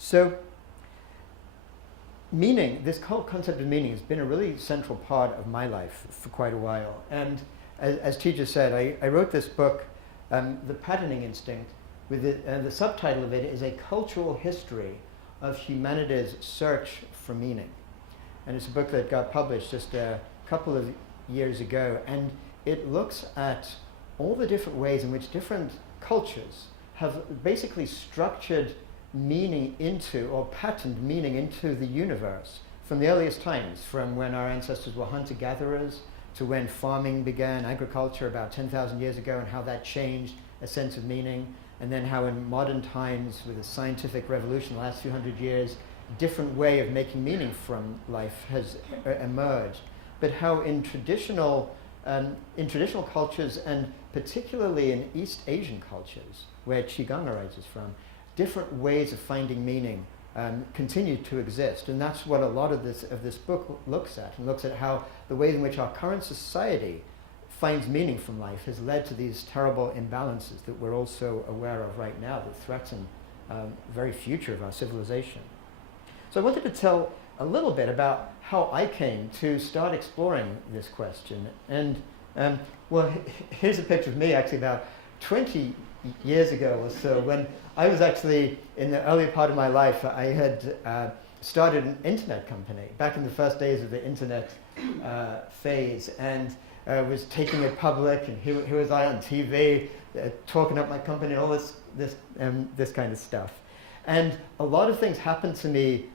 So meaning, this whole concept of meaning has been a really central part of my life for quite a while. And as Teja said, I wrote this book, The Patterning Instinct, with the subtitle of it is A Cultural History of Humanity's Search for Meaning. And it's a book that got published just a couple of years ago, and it looks at all the different ways in which different cultures have basically structured meaning into, or patterned meaning into the universe from the earliest times, from when our ancestors were hunter-gatherers to when farming began, agriculture about 10,000 years ago, and how that changed a sense of meaning, and then how in modern times, with the scientific revolution the last few hundred years, a different way of making meaning from life has emerged. But how in traditional cultures, and particularly in East Asian cultures, where Qigong arises from, different ways of finding meaning continue to exist. And that's what a lot of this book looks at, and looks at how the way in which our current society finds meaning from life has led to these terrible imbalances that we're also aware of right now that threaten the very future of our civilization. So I wanted to tell a little bit about how I came to start exploring this question. And well, here's a picture of me actually about 20 years ago or so, when I was actually in the earlier part of my life. I had started an internet company back in the first days of the internet phase, and was taking it public, and here was I on TV talking up my company, all this kind of stuff. And a lot of things happened to me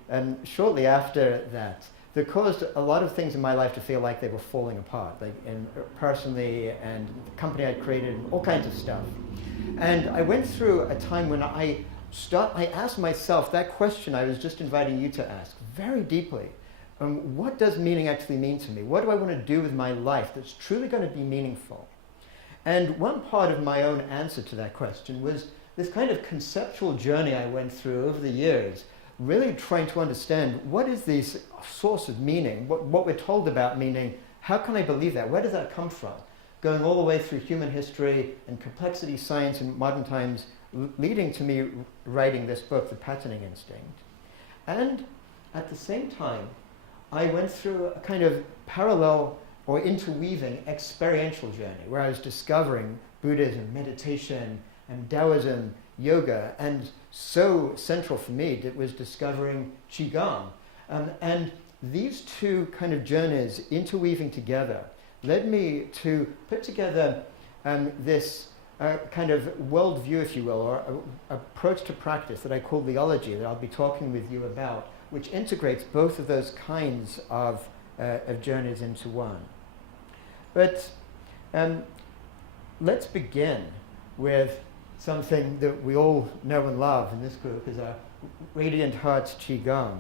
shortly after that caused a lot of things in my life to feel like they were falling apart, like personally, and the company I'd created, and all kinds of stuff. And I went through a time when I asked myself that question I was just inviting you to ask very deeply. What does meaning actually mean to me? What do I want to do with my life that's truly going to be meaningful? And one part of my own answer to that question was this kind of conceptual journey I went through over the years, really trying to understand what is this source of meaning, what we're told about meaning, how can I believe that? Where does that come from? Going all the way through human history and complexity science in modern times, leading to me writing this book, The Patterning Instinct. And at the same time, I went through a kind of parallel or interweaving experiential journey where I was discovering Buddhism, meditation, and Taoism, yoga, and so central for me it was discovering Qigong. And these two kind of journeys interweaving together led me to put together this kind of worldview, if you will, or approach to practice that I call Liology, that I'll be talking with you about, which integrates both of those kinds of journeys into one. But let's begin with something that we all know and love in this group, is our Radiant Heart Qigong.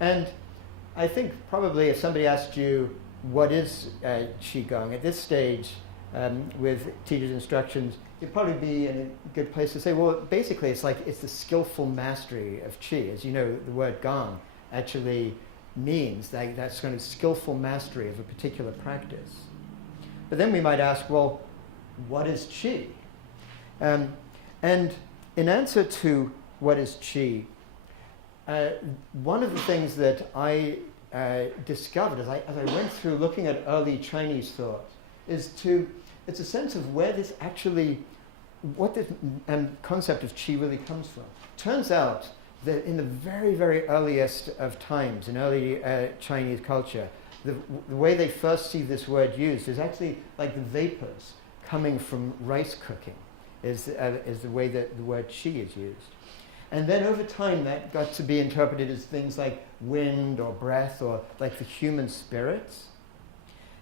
And I think probably if somebody asked you what is Qigong at this stage with Teja's instructions, you'd probably be in a good place to say, well, basically it's the skillful mastery of Qi. As you know, the word Gong actually means that's kind of skillful mastery of a particular practice. But then we might ask, well, what is Qi? And in answer to what is Qi, one of the things that I discovered as I went through looking at early Chinese thought it's a sense of where this actually, what this concept of Qi really comes from. Turns out that in the very, very earliest of times, in early Chinese culture, the way they first see this word used is actually like the vapors coming from rice cooking, is the way that the word Qi is used. And then over time that got to be interpreted as things like wind or breath or like the human spirits.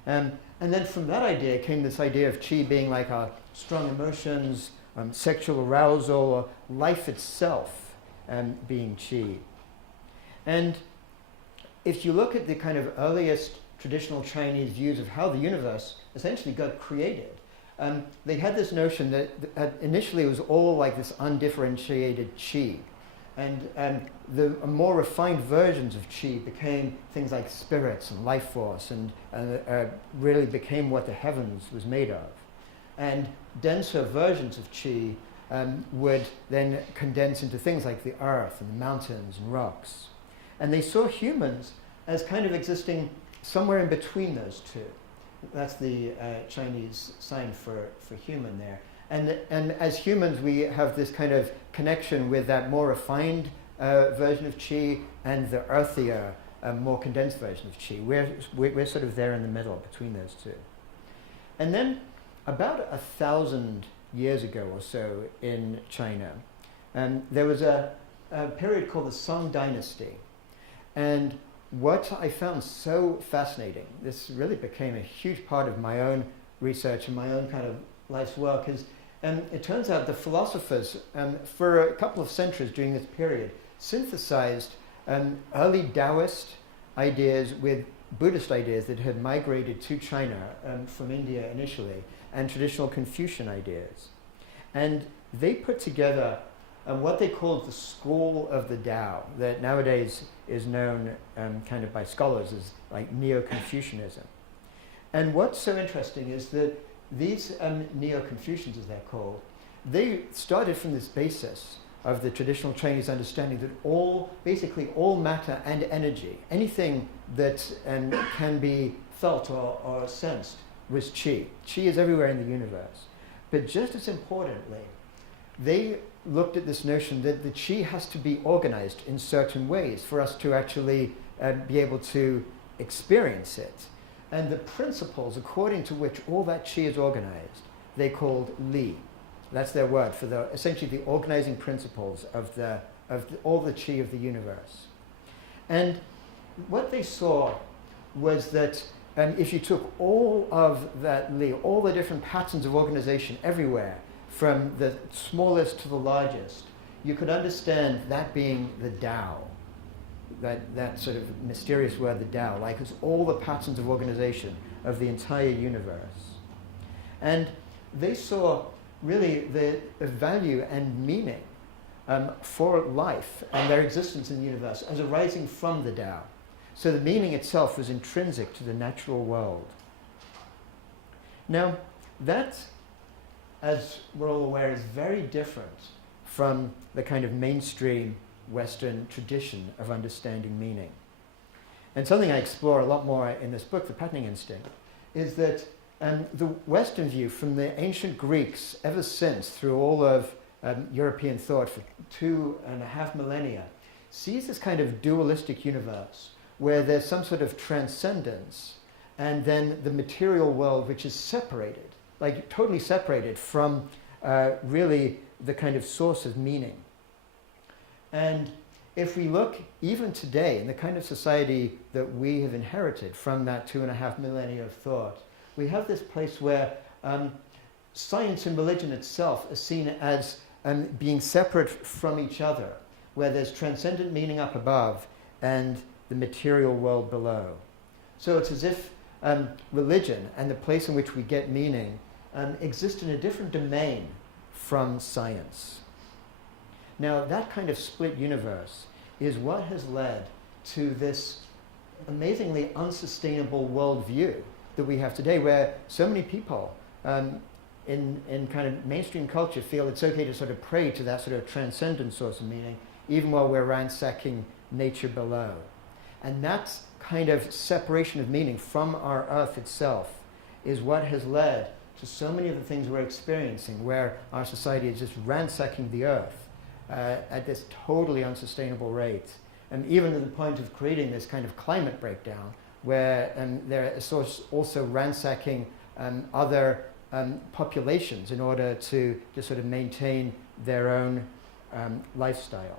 And then from that idea came this idea of Qi being like our strong emotions, sexual arousal, or life itself being Qi. And if you look at the kind of earliest traditional Chinese views of how the universe essentially got created, they had this notion that initially it was all like this undifferentiated Qi. And the more refined versions of Qi became things like spirits and life force, and really became what the heavens was made of. And denser versions of Qi would then condense into things like the earth and the mountains and rocks. And they saw humans as kind of existing somewhere in between those two. That's the Chinese sign for human there. And as humans, we have this kind of connection with that more refined version of qi and the earthier, more condensed version of qi. We're sort of there in the middle between those two. And then about 1,000 years ago or so in China, there was a period called the Song Dynasty. And what I found so fascinating, this really became a huge part of my own research and my own kind of life's work, is it turns out the philosophers for a couple of centuries during this period synthesized early Taoist ideas with Buddhist ideas that had migrated to China from India initially, and traditional Confucian ideas. And they put together what they called the school of the Tao, that nowadays is known kind of by scholars as like Neo-Confucianism. And what's so interesting is that these Neo-Confucians, as they're called, they started from this basis of the traditional Chinese understanding that basically all matter and energy, anything that can be felt or sensed, was qi. Qi is everywhere in the universe. But just as importantly, they looked at this notion that the qi has to be organized in certain ways for us to actually be able to experience it. And the principles according to which all that qi is organized, they called li. That's their word for essentially the organizing principles of all the qi of the universe. And what they saw was that if you took all of that li, all the different patterns of organization everywhere, from the smallest to the largest, you could understand that being the Tao, that sort of mysterious word, the Tao, like it's all the patterns of organization of the entire universe. And they saw really the value and meaning for life and their existence in the universe as arising from the Tao. So the meaning itself was intrinsic to the natural world. Now, that, as we're all aware, is very different from the kind of mainstream Western tradition of understanding meaning. And something I explore a lot more in this book, The Patterning Instinct, is that the Western view from the ancient Greeks ever since, through all of European thought for 2.5 millennia, sees this kind of dualistic universe where there's some sort of transcendence and then the material world which is separated, like totally separated from really the kind of source of meaning. And if we look even today in the kind of society that we have inherited from that 2.5 millennia of thought, we have this place where science and religion itself is seen as being separate from each other, where there's transcendent meaning up above and the material world below. So it's as if religion and the place in which we get meaning exist in a different domain from science. Now, that kind of split universe is what has led to this amazingly unsustainable worldview that we have today, where so many people in kind of mainstream culture feel it's okay to sort of pray to that sort of transcendent source of meaning, even while we're ransacking nature below. And that kind of separation of meaning from our earth itself is what has led to so many of the things we're experiencing, where our society is just ransacking the earth at this totally unsustainable rate, and even to the point of creating this kind of climate breakdown, where they're also ransacking other populations in order to just sort of maintain their own lifestyle.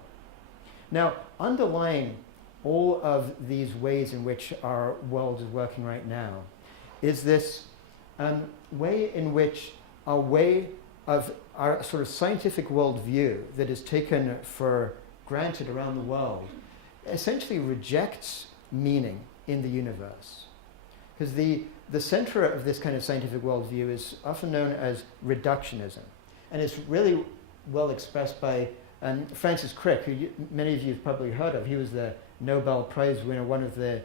Now, underlying all of these ways in which our world is working right now is this way in which our way of our sort of scientific worldview that is taken for granted around the world essentially rejects meaning in the universe. Because the center of this kind of scientific worldview is often known as reductionism. And it's really well expressed by Francis Crick, who many of you have probably heard of. He was the Nobel Prize winner, one of the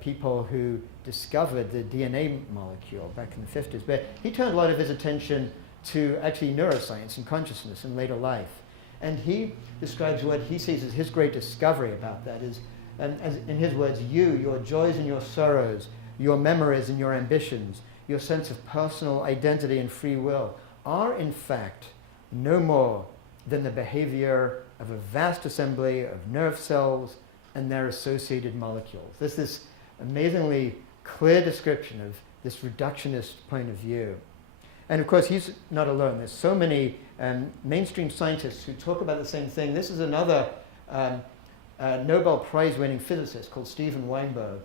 people who discovered the DNA molecule back in the 50s. But he turned a lot of his attention to actually neuroscience and consciousness in later life. And he describes what he sees as his great discovery about that is, as in his words, you, your joys and your sorrows, your memories and your ambitions, your sense of personal identity and free will are in fact no more than the behavior of a vast assembly of nerve cells and their associated molecules. There's this amazingly clear description of this reductionist point of view. And of course, he's not alone. There's so many mainstream scientists who talk about the same thing. This is another Nobel Prize-winning physicist called Steven Weinberg,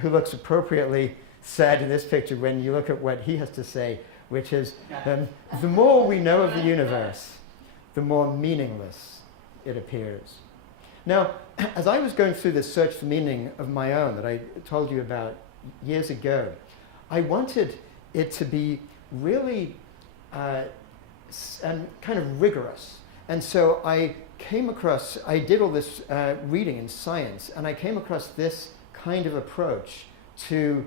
who looks appropriately sad in this picture when you look at what he has to say, which is, the more we know of the universe, the more meaningless it appears. Now, as I was going through this search for meaning of my own that I told you about years ago, I wanted it to be really kind of rigorous. And so I did all this reading in science, and I came across this kind of approach to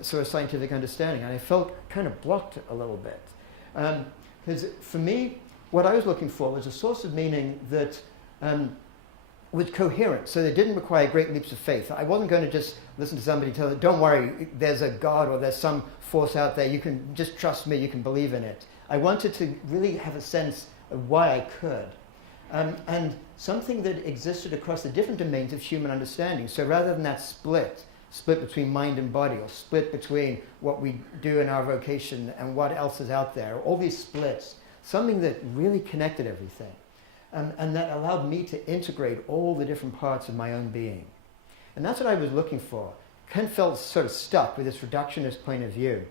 sort of scientific understanding. And I felt kind of blocked a little bit. Because for me, what I was looking for was a source of meaning that was coherent, so that didn't require great leaps of faith. I wasn't going to just listen to somebody tell me, don't worry, there's a God or there's some force out there, you can just trust me, you can believe in it. I wanted to really have a sense of why I could. And something that existed across the different domains of human understanding. So rather than that split between mind and body, or split between what we do in our vocation and what else is out there, all these splits, something that really connected everything. And that allowed me to integrate all the different parts of my own being. And that's what I was looking for. Ken felt sort of stuck with this reductionist point of view.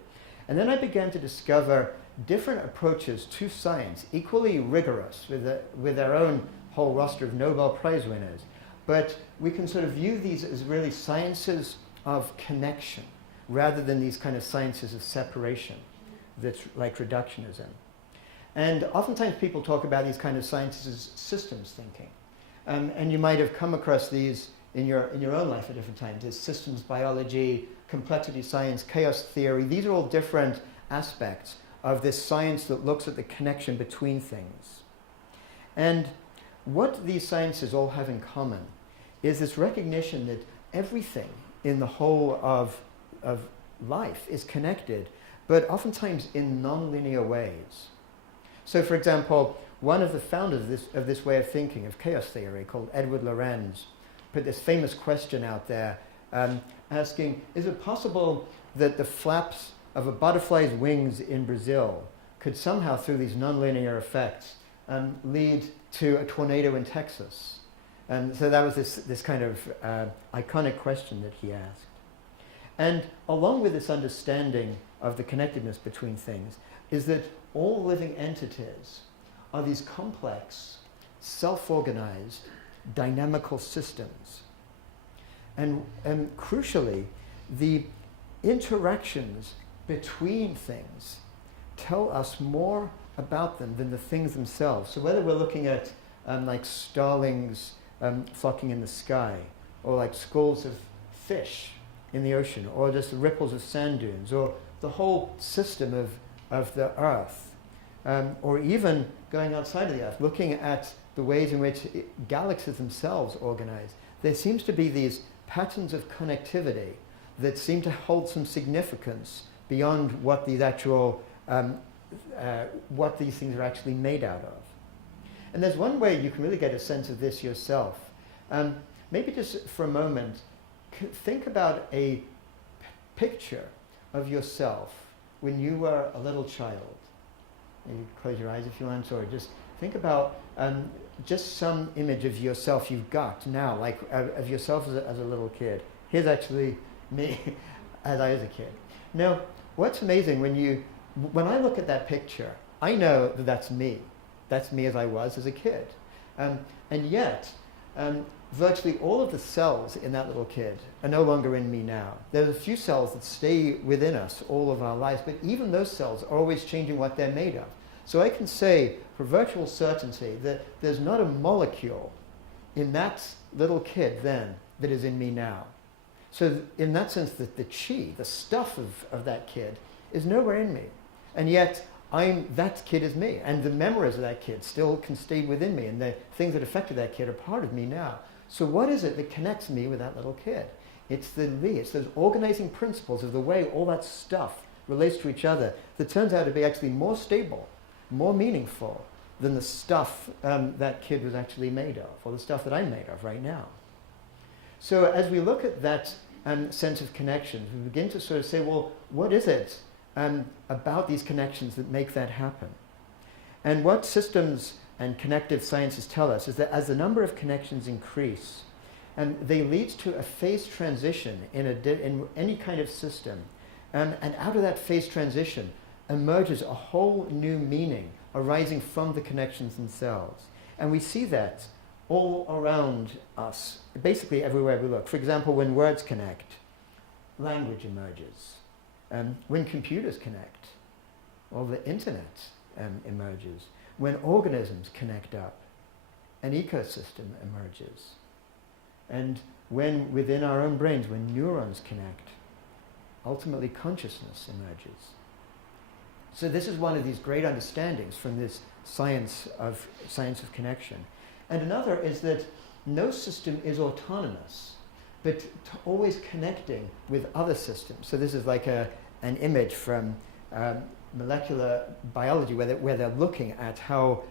And then I began to discover different approaches to science, equally rigorous with their own whole roster of Nobel Prize winners. But we can sort of view these as really sciences of connection, rather than these kind of sciences of separation that's like reductionism. And oftentimes people talk about these kind of sciences as systems thinking. And you might have come across these in your own life at different times. There's systems biology, complexity science, chaos theory. These are all different aspects of this science that looks at the connection between things. And what these sciences all have in common is this recognition that everything in the whole of life is connected, but oftentimes in non-linear ways. So, for example, one of the founders of this way of thinking, of chaos theory, called Edward Lorenz, put this famous question out there, asking, is it possible that the flaps of a butterfly's wings in Brazil could somehow, through these nonlinear effects, lead to a tornado in Texas? And so that was this kind of iconic question that he asked. And along with this understanding of the connectedness between things is that all living entities are these complex, self-organized, dynamical systems. And crucially, the interactions between things tell us more about them than the things themselves. So whether we're looking at like starlings flocking in the sky, or like schools of fish in the ocean, or just the ripples of sand dunes, or the whole system of the Earth, or even going outside of the Earth, looking at the ways in which galaxies themselves organize, there seems to be these patterns of connectivity that seem to hold some significance beyond what these actual, what these things are actually made out of. And there's one way you can really get a sense of this yourself. Maybe just for a moment, think about a picture of yourself when you were a little child. You close your eyes if you want, or just think about just some image of yourself you've got now, like of yourself as a little kid. Here's actually me as I was a kid. Now, what's amazing when I look at that picture, I know that that's me. That's me as I was as a kid. And yet, virtually all of the cells in that little kid are no longer in me now. There's a few cells that stay within us all of our lives, but even those cells are always changing what they're made of. So I can say for virtual certainty that there's not a molecule in that little kid then that is in me now. So in that sense, the chi, the stuff of that kid, is nowhere in me. And yet that kid is me, and the memories of that kid still can stay within me, and the things that affected that kid are part of me now. So what is it that connects me with that little kid? It's the Li. It's those organizing principles of the way all that stuff relates to each other that turns out to be actually more stable, more meaningful than the stuff that kid was actually made of, or the stuff that I'm made of right now. So as we look at that sense of connections, we begin to sort of say, well, what is it about these connections that make that happen? And what systems and connective sciences tell us is that as the number of connections increase, they lead to a phase transition in any kind of system. And out of that phase transition emerges a whole new meaning arising from the connections themselves. And we see that all around us, basically everywhere we look. For example, when words connect, language emerges. When computers connect, well, the internet emerges. When organisms connect up, an ecosystem emerges. And when within our own brains, when neurons connect, ultimately consciousness emerges. So this is one of these great understandings from this science of connection. And another is that no system is autonomous, but always connecting with other systems. So this is like an image from molecular biology where they're looking at how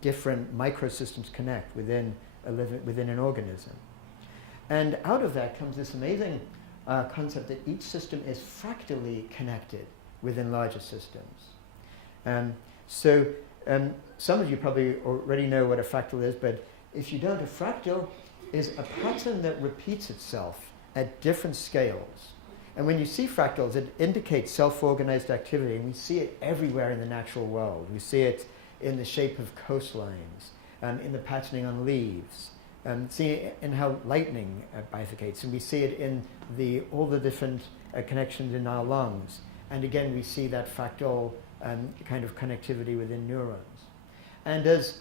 different microsystems connect within an organism. And out of that comes this amazing concept that each system is fractally connected within larger systems. So some of you probably already know what a fractal is, but if you don't, a fractal is a pattern that repeats itself at different scales. And when you see fractals, it indicates self-organized activity, and we see it everywhere in the natural world. We see it in the shape of coastlines, in the patterning on leaves, see it in how lightning bifurcates, and we see it in all the different connections in our lungs. And again, we see that fractal kind of connectivity within neurons. And as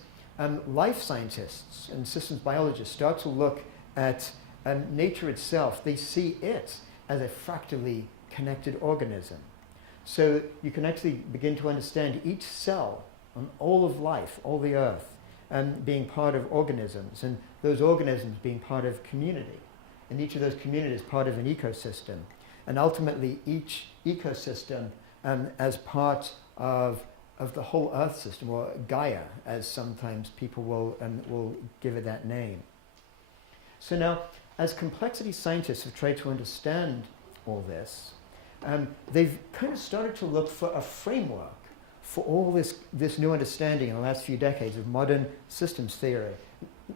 life scientists and systems biologists start to look at nature itself, they see it as a fractally connected organism. So you can actually begin to understand each cell on all of life, all the earth, being part of organisms, and those organisms being part of community, and each of those communities part of an ecosystem, and ultimately each ecosystem as part of the whole Earth system, or Gaia, as sometimes people will give it that name. So now, as complexity scientists have tried to understand all this, they've kind of started to look for a framework for all this new understanding in the last few decades of modern systems theory.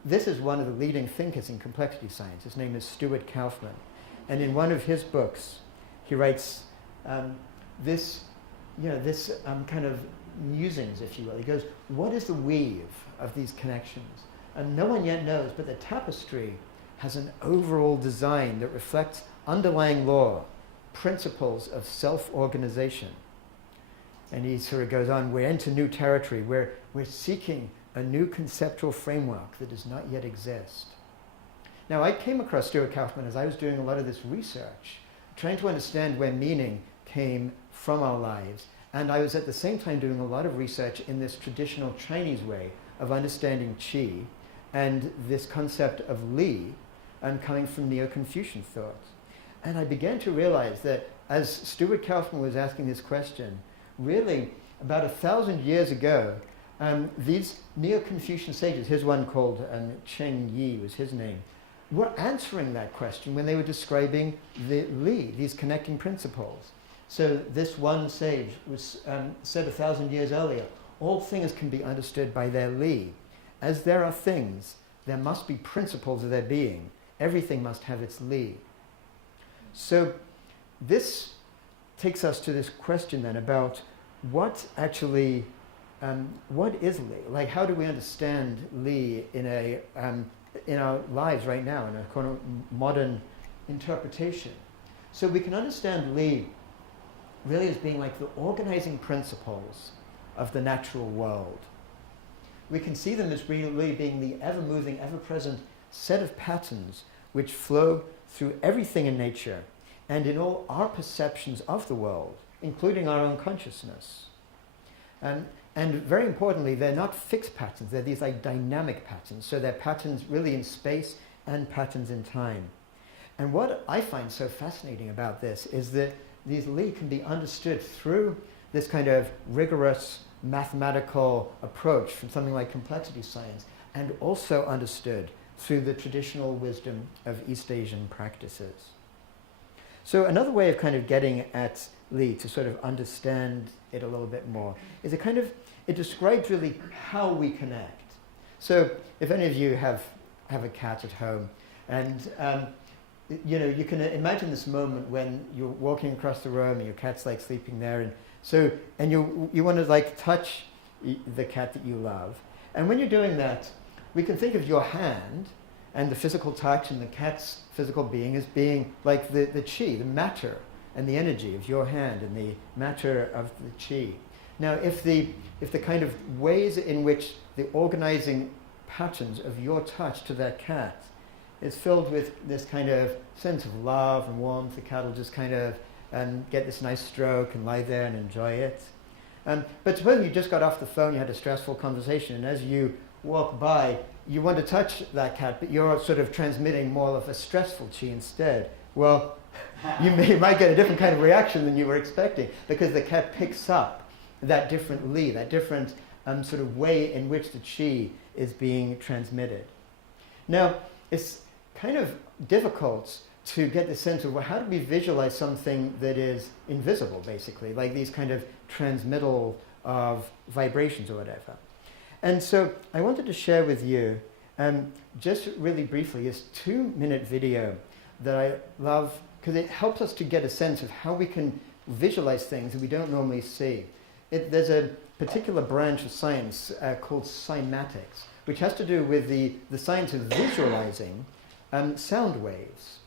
This is one of the leading thinkers in complexity science. His name is Stuart Kauffman. And in one of his books, he writes this kind of musings, if you will. He goes, what is the weave of these connections? And no one yet knows, but the tapestry has an overall design that reflects underlying law, principles of self-organization. And he sort of goes on, we're into new territory, we're seeking a new conceptual framework that does not yet exist. Now, I came across Stuart Kauffman as I was doing a lot of this research, trying to understand where meaning came from our lives. And I was at the same time doing a lot of research in this traditional Chinese way of understanding Qi and this concept of Li, coming from Neo-Confucian thought. And I began to realize that as Stuart Kauffman was asking this question, really about 1,000 years ago, these Neo-Confucian sages, here's one called Cheng Yi was his name, were answering that question when they were describing the Li, these connecting principles. So this one sage was said 1,000 years earlier, all things can be understood by their Li. As there are things, there must be principles of their being. Everything must have its Li. So this takes us to this question then about what actually, what is Li? Like, how do we understand Li in our lives right now, in a kind of modern interpretation? So we can understand Li really as being like the organizing principles of the natural world. We can see them as really being the ever-moving, ever-present set of patterns which flow through everything in nature and in all our perceptions of the world, including our own consciousness. And very importantly, they're not fixed patterns. They're these like dynamic patterns. So they're patterns really in space and patterns in time. And what I find so fascinating about this is that these Li can be understood through this kind of rigorous mathematical approach from something like complexity science, and also understood through the traditional wisdom of East Asian practices. So another way of kind of getting at Li to sort of understand it a little bit more is it describes really how we connect. So if any of you have a cat at home, and you can imagine this moment when you're walking across the room and your cat's like sleeping there, and you want to like touch the cat that you love. And when you're doing that, we can think of your hand and the physical touch and the cat's physical being as being like the qi, the matter and the energy of your hand and the matter of the qi. Now, if the kind of ways in which the organizing patterns of your touch to that cat is filled with this kind of sense of love and warmth, the cat will just kind of get this nice stroke and lie there and enjoy it. But suppose you just got off the phone, you had a stressful conversation, and as you walk by, you want to touch that cat, but you're sort of transmitting more of a stressful qi instead. Well, you might get a different kind of reaction than you were expecting, because the cat picks up that different Li, that different sort of way in which the qi is being transmitted. Now, it's kind of difficult to get the sense of, well, how do we visualize something that is invisible, basically, like these kind of transmittal of vibrations or whatever. And so I wanted to share with you, just really briefly, this 2-minute video that I love, because it helps us to get a sense of how we can visualize things that we don't normally see. There's a particular branch of science called cymatics, which has to do with the science of visualizing sound waves.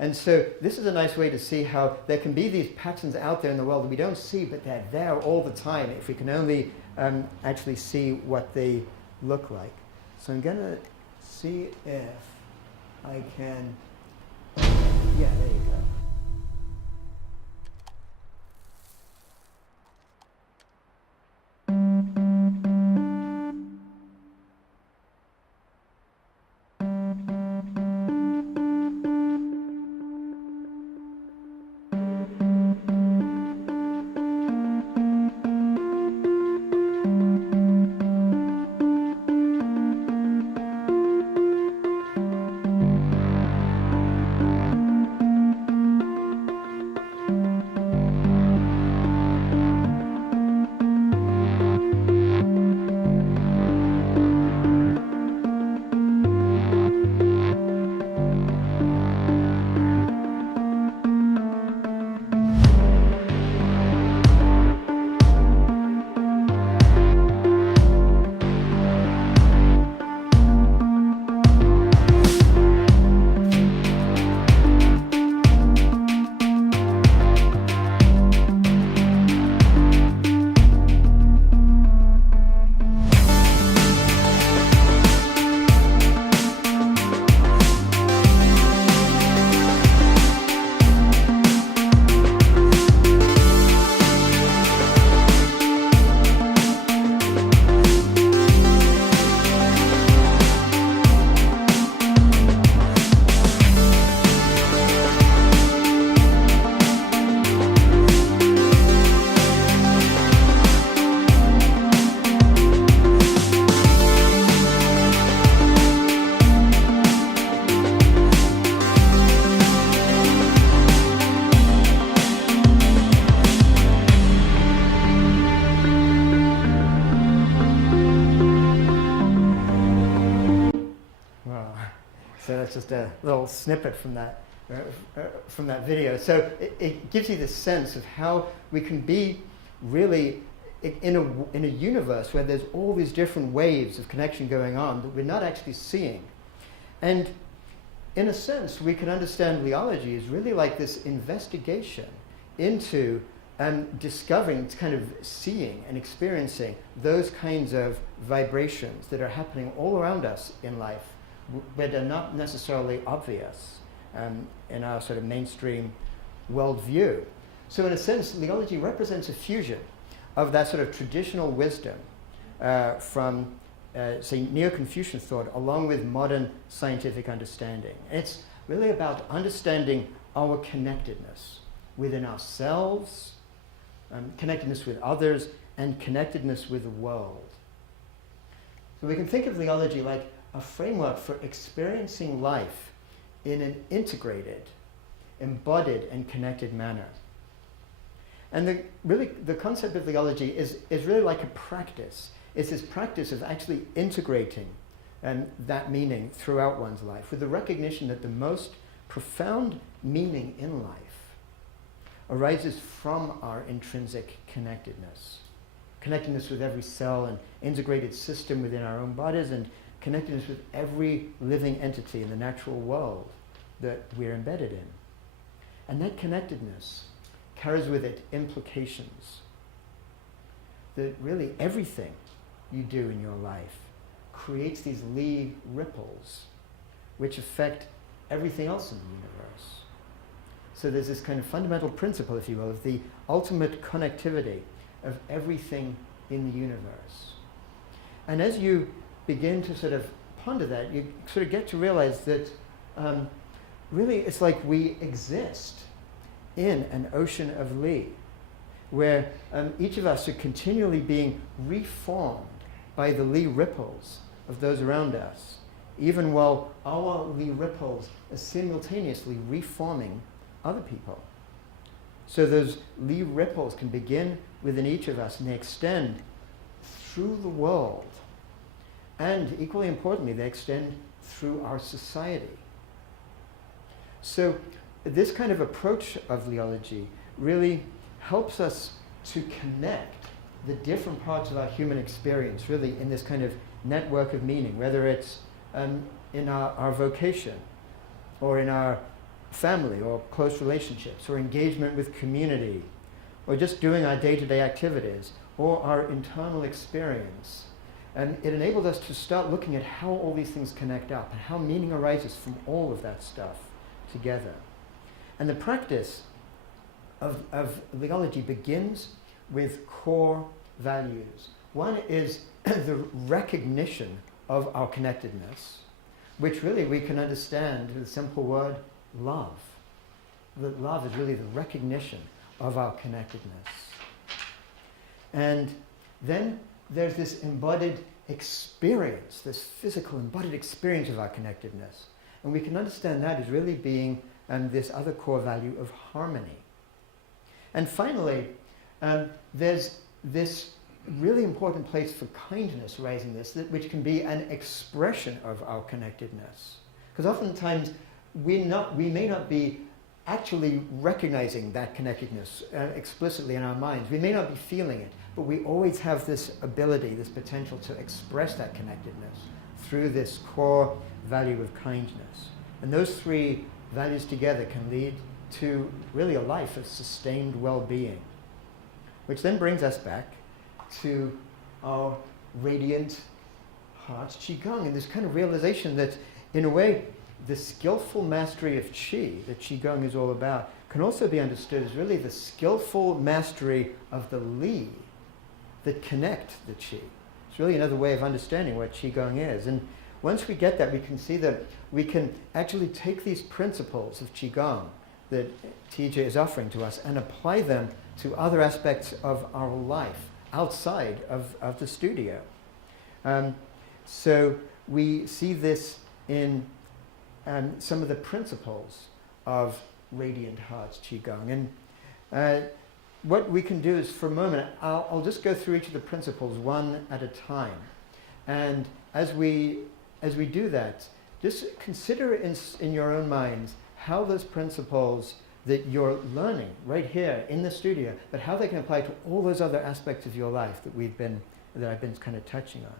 And so this is a nice way to see how there can be these patterns out there in the world that we don't see, but they're there all the time if we can only actually see what they look like. So I'm going to see if I can... Yeah, there you go. Just a little snippet from that video. So it gives you this sense of how we can be really in a universe where there's all these different waves of connection going on that we're not actually seeing. And in a sense, we can understand Liology is really like this investigation into discovering, kind of seeing and experiencing those kinds of vibrations that are happening all around us in life, but they're not necessarily obvious in our sort of mainstream worldview. So in a sense, Liology represents a fusion of that sort of traditional wisdom from, say, Neo-Confucian thought, along with modern scientific understanding. It's really about understanding our connectedness within ourselves, connectedness with others, and connectedness with the world. So we can think of Liology like a framework for experiencing life in an integrated, embodied, and connected manner. And the concept of Liology is really like a practice. It's this practice of actually integrating that meaning throughout one's life, with the recognition that the most profound meaning in life arises from our intrinsic connectedness. Connectedness with every cell and integrated system within our own bodies, and connectedness with every living entity in the natural world that we're embedded in. And that connectedness carries with it implications. That really everything you do in your life creates these Li ripples which affect everything else in the universe. So there's this kind of fundamental principle, if you will, of the ultimate connectivity of everything in the universe. And as you begin to sort of ponder that, you sort of get to realize that really it's like we exist in an ocean of Li, where each of us are continually being reformed by the Li ripples of those around us, even while our Li ripples are simultaneously reforming other people. So those Li ripples can begin within each of us, and they extend through the world. And equally importantly, they extend through our society. So this kind of approach of Liology really helps us to connect the different parts of our human experience, really in this kind of network of meaning, whether it's in our vocation, or in our family, or close relationships, or engagement with community, or just doing our day-to-day activities, or our internal experience. And it enabled us to start looking at how all these things connect up, and how meaning arises from all of that stuff together. And the practice of Liology begins with core values. One is the recognition of our connectedness, which really we can understand with the simple word love. That love is really the recognition of our connectedness. And then there's this embodied experience, this physical embodied experience of our connectedness. And we can understand that as really being this other core value of harmony. And finally, there's this really important place for kindness arising which can be an expression of our connectedness. Because oftentimes we may not be actually recognizing that connectedness explicitly in our minds. We may not be feeling it, but we always have this ability, this potential to express that connectedness through this core value of kindness. And those three values together can lead to really a life of sustained well-being, which then brings us back to our Radiant Heart Qigong, and this kind of realization that, in a way, the skillful mastery of Qi, that Qigong is all about, can also be understood as really the skillful mastery of the Li that connect the Qi. It's really another way of understanding what Qigong is. And once we get that, we can see that we can actually take these principles of Qigong that Teja is offering to us and apply them to other aspects of our life outside of the studio. So we see this in some of the principles of Radiant Heart Qigong. And what we can do is, for a moment, I'll just go through each of the principles one at a time. And as we do that, just consider in your own minds how those principles that you're learning right here in the studio, but how they can apply to all those other aspects of your life that I've been kind of touching on.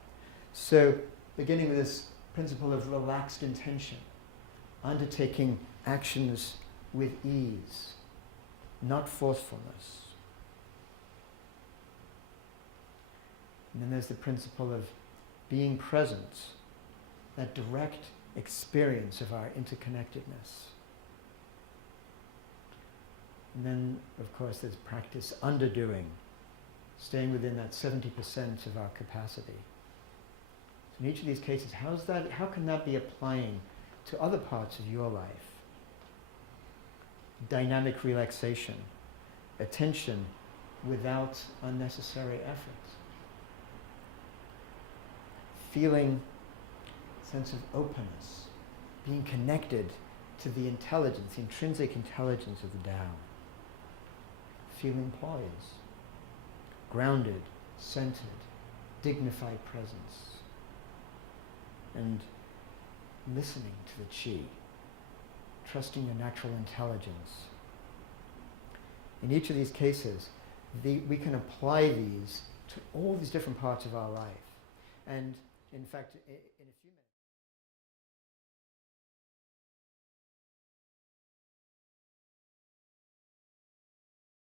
So, beginning with this principle of relaxed intention, undertaking actions with ease, not forcefulness. And then there's the principle of being present, that direct experience of our interconnectedness. And then, of course, there's practice underdoing, staying within that 70% of our capacity. So in each of these cases, how can that be applying to other parts of your life? Dynamic relaxation, attention without unnecessary effort. Feeling a sense of openness, being connected to the intelligence, the intrinsic intelligence of the Tao. Feeling poise, grounded, centered, dignified presence, and listening to the Qi, trusting your natural intelligence. In each of these cases, we can apply these to all these different parts of our life. And in fact, in a few